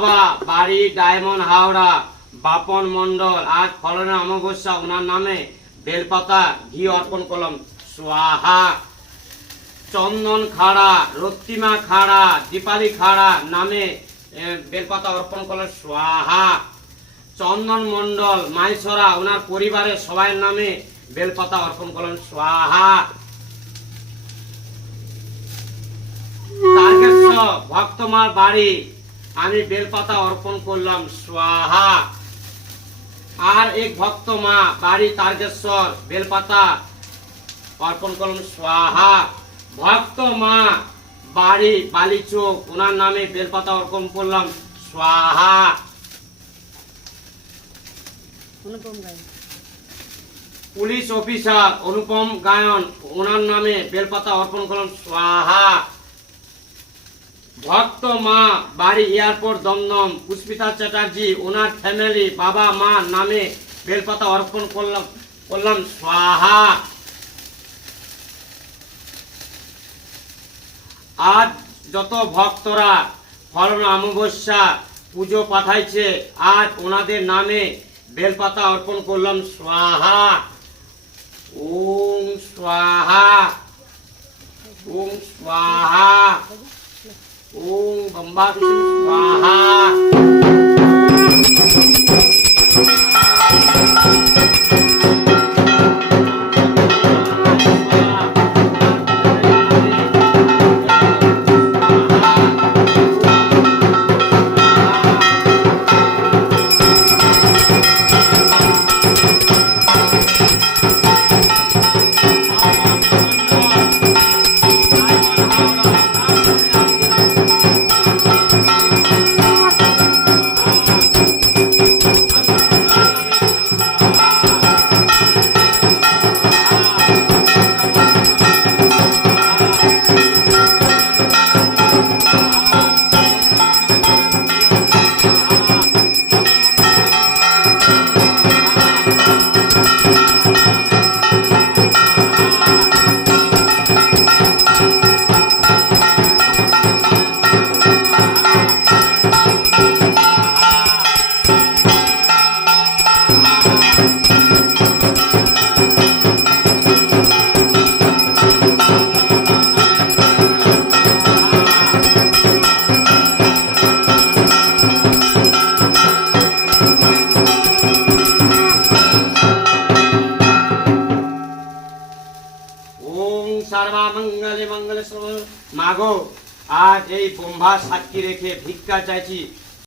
বাবা বাড়ি ডায়মন্ড হাওড়া বাপন মন্ডল, আজ ফলনের অমাবস্যা, ওনার নামে বেলপাতা ঘি অর্পণ করলাম স্বাহা। চন্দন খাড়া, রক্তিমা খাড়া, দীপালি খাড়া নামে বেলপাতা অর্পণ করলাম স্বাহা। চন্দন মন্ডল মাইসরা, ওনার পরিবারের সবাই নামে বেলপাতা অর্পণ করলাম স্বাহা। তারকেশ্বর ভক্তমার বাড়ি আমি বেলপাতা অর্পণ করলাম স্বাহা। আর এক ভক্ত মা বাড়ি তারকেশ্বর বেলপাতা অর্পণ করলাম স্বাহা। ভক্ত মা বাড়ি বালিচোক, ওনার নামে বেলপাতা অর্পণ করলাম স্বাহা। পুলিশ অফিসার অনুপম গায়ন, ওনার নামে বেলপাতা অর্পণ করলাম স্বাহা। ভক্ত মা বাড়ি এয়ারপোর্ট দমদম পুষ্পিতা চ্যাটার্জি, ওনার ফ্যামিলি বাবা মা নামে বেলপাতা অর্পণ করলাম স্বাহা। আজ যত ভক্তরা ফলন অমাবস্যা পুজো পাঠাইছে, আজ ওনাদের নামে বেলপাতা অর্পণ করলাম স্বাহা। ওম স্বাহা, ওম স্বাহা, ওম বম্বা স্বাহা। মঙ্গলে মঙ্গলে মাগো, আজ এই ব্রহ্মা সাক্ষী রেখে ভিক্ষা চাইছি,